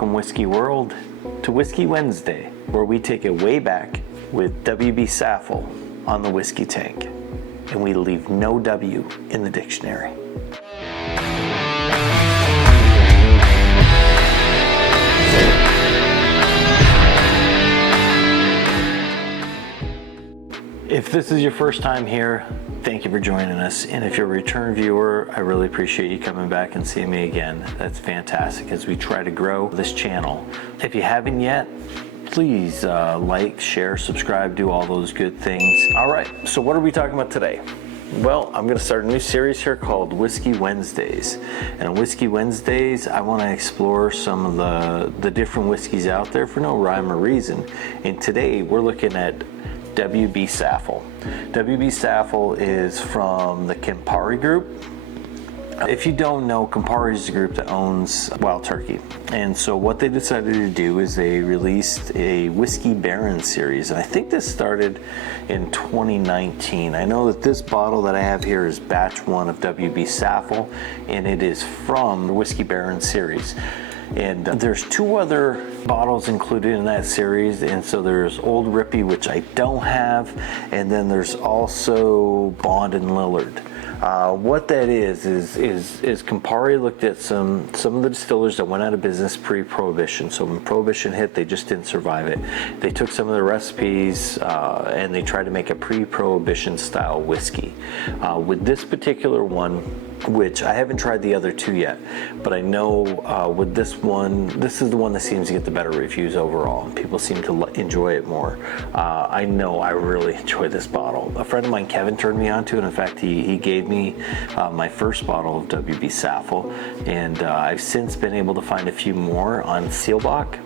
Welcome Whiskey World to Whiskey Wednesday, where we take it way back with W.B. Saffell on the whiskey tank, and we leave no W in the dictionary. If this is your first time here, thank you for joining us. And if you're a return viewer, I really appreciate you coming back and seeing me again. That's fantastic as we try to grow this channel. If you haven't yet, please like, share, subscribe, do all those good things. All right, so what are we talking about today? Well, I'm gonna start a new series here called Whiskey Wednesdays. And on Whiskey Wednesdays, I wanna explore some of the different whiskeys out there for no rhyme or reason. And today we're looking at W.B. Saffell. W.B. Saffell is from the Campari group. If you don't know, Campari is the group that owns Wild Turkey. And so what they decided to do is they released a Whiskey Baron series. And I think this started in 2019. I know that this bottle that I have here is batch 1 of W.B. Saffell, and it is from the Whiskey Baron series. And there's 2 other bottles included in that series, and so there's Old Rippy, which I don't have, and then there's also Bond and Lillard. What that is Campari looked at some of the distillers that went out of business pre-Prohibition. So when Prohibition hit, they just didn't survive it. They took some of the recipes and they tried to make a pre-Prohibition style whiskey. With this particular one, which I haven't tried the other 2 yet, but I know with this one, this is the one that seems to get the better reviews overall. People seem to enjoy it more. I know I really enjoy this bottle. A friend of mine, Kevin, turned me on to it. In fact, he gave me my first bottle of W.B. Saffell, and I've since been able to find a few more on Seelbach.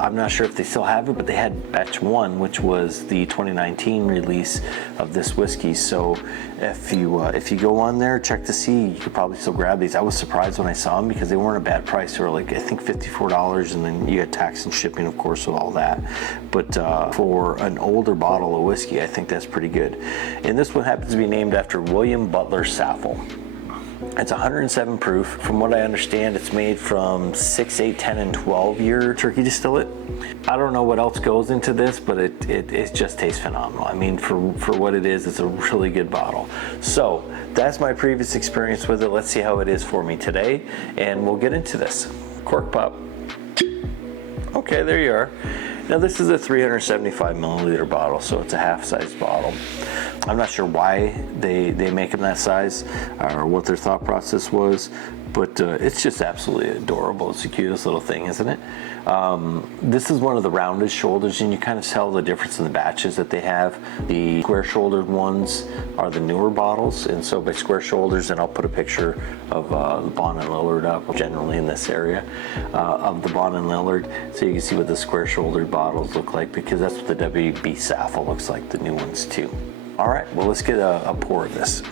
I'm not sure if they still have it, but they had batch 1, which was the 2019 release of this whiskey. So if you go on there, check to see, you could probably still grab these. I was surprised when I saw them because they weren't a bad price. They were like, I think $54, and then you had tax and shipping, of course, with all that. But for an older bottle of whiskey, I think that's pretty good. And this one happens to be named after William Butler Saffell. It's 107 proof. From what I understand, it's made from 6, 8, 10, and 12 year turkey distillate. I don't know what else goes into this, but it just tastes phenomenal. I mean, for what it is, it's a really good bottle. So that's my previous experience with it. Let's see how it is for me today, and we'll get into this. Cork pop. Okay, there you are. Now this is a 375 milliliter bottle, so it's a half-size bottle. I'm not sure why they make them that size or what their thought process was, but it's just absolutely adorable. It's the cutest little thing, isn't it? This is one of the rounded shoulders, and you kind of tell the difference in the batches that they have. The square-shouldered ones are the newer bottles, and so by square shoulders, and I'll put a picture of the Bond and Lillard up, generally in this area, of the Bond and Lillard, so you can see what the square-shouldered bottles look like, because that's what the W.B. Saffell looks like, the new ones too. All right, well, let's get a pour of this.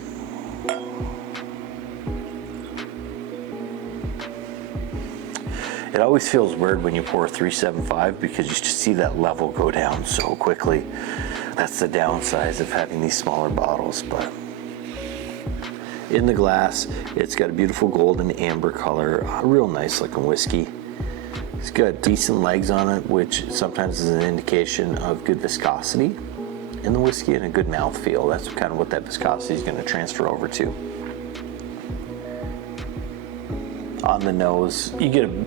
It always feels weird when you pour 375 because you just see that level go down so quickly. That's the downside of having these smaller bottles, but in the glass, it's got a beautiful golden amber color, a real nice looking whiskey. It's got decent legs on it, which sometimes is an indication of good viscosity in the whiskey and a good mouthfeel. That's kind of what that viscosity is going to transfer over to. On the nose, you get a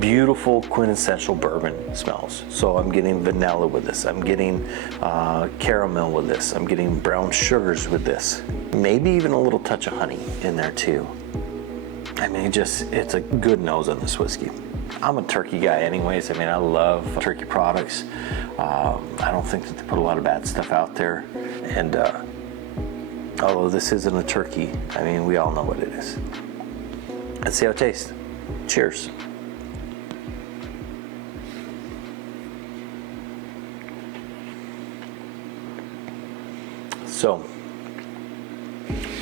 beautiful quintessential bourbon smells. So I'm getting vanilla with this. I'm getting caramel with this. I'm getting brown sugars with this. Maybe even a little touch of honey in there too. I mean, it's a good nose on this whiskey. I'm a turkey guy anyways. I mean, I love turkey products. I don't think that they put a lot of bad stuff out there. And although this isn't a turkey, I mean, we all know what it is. Let's see how it tastes. Cheers. So,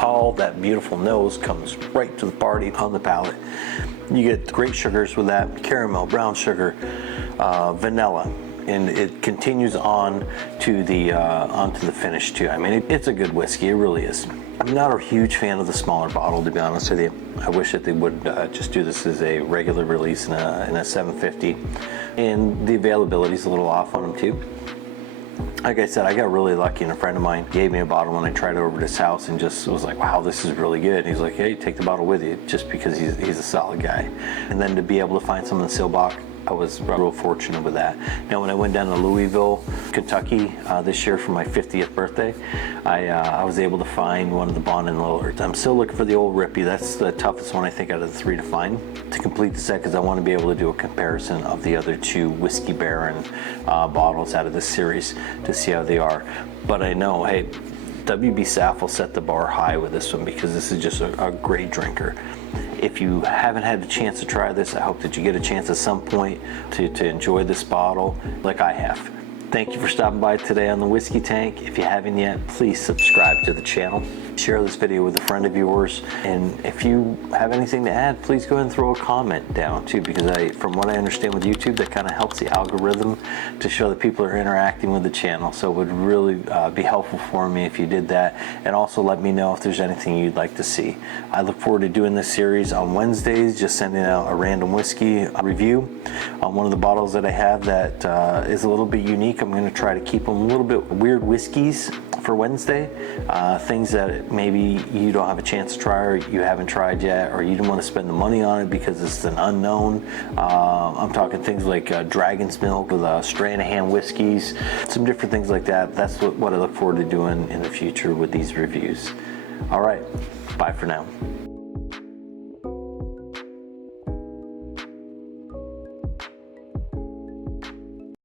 all that beautiful nose comes right to the party on the palate. You get great sugars with that, caramel, brown sugar, vanilla. and it continues on to the onto the finish too. I mean, it's a good whiskey, it really is. I'm not a huge fan of the smaller bottle, to be honest with you. I wish that they would just do this as a regular release in a 750, and the availability is a little off on them too. Like I said, I got really lucky, and a friend of mine gave me a bottle when I tried it over at his house, and just was like, wow, this is really good. He's like, hey, take the bottle with you, just because he's a solid guy. And then to be able to find some in Silbach, I was real fortunate with that. Now, when I went down to Louisville, Kentucky this year for my 50th birthday, I was able to find one of the Bond and Lillards. I'm still looking for the old Rippy. That's the toughest one, I think, out of the three to find to complete the set, because I want to be able to do a comparison of the other two Whiskey Baron bottles out of this series to see how they are. But I know, hey, WB Saffell set the bar high with this one, because this is just a great drinker. If you haven't had the chance to try this, I hope that you get a chance at some point to enjoy this bottle like I have. Thank you for stopping by today on the Whiskey Tank. If you haven't yet, please subscribe to the channel. Share this video with a friend of yours. And if you have anything to add, please go ahead and throw a comment down too, because from what I understand with YouTube, that kind of helps the algorithm to show that people are interacting with the channel. So it would really be helpful for me if you did that. And also let me know if there's anything you'd like to see. I look forward to doing this series on Wednesdays, just sending out a random whiskey review on one of the bottles that I have that is a little bit unique. I'm going to try to keep them a little bit weird whiskeys for Wednesday, things that maybe you don't have a chance to try, or you haven't tried yet, or you don't want to spend the money on it because it's an unknown. I'm talking things like Dragon's Milk with Stranahan whiskeys, some different things like that. That's what I look forward to doing in the future with these reviews. All right, bye for now.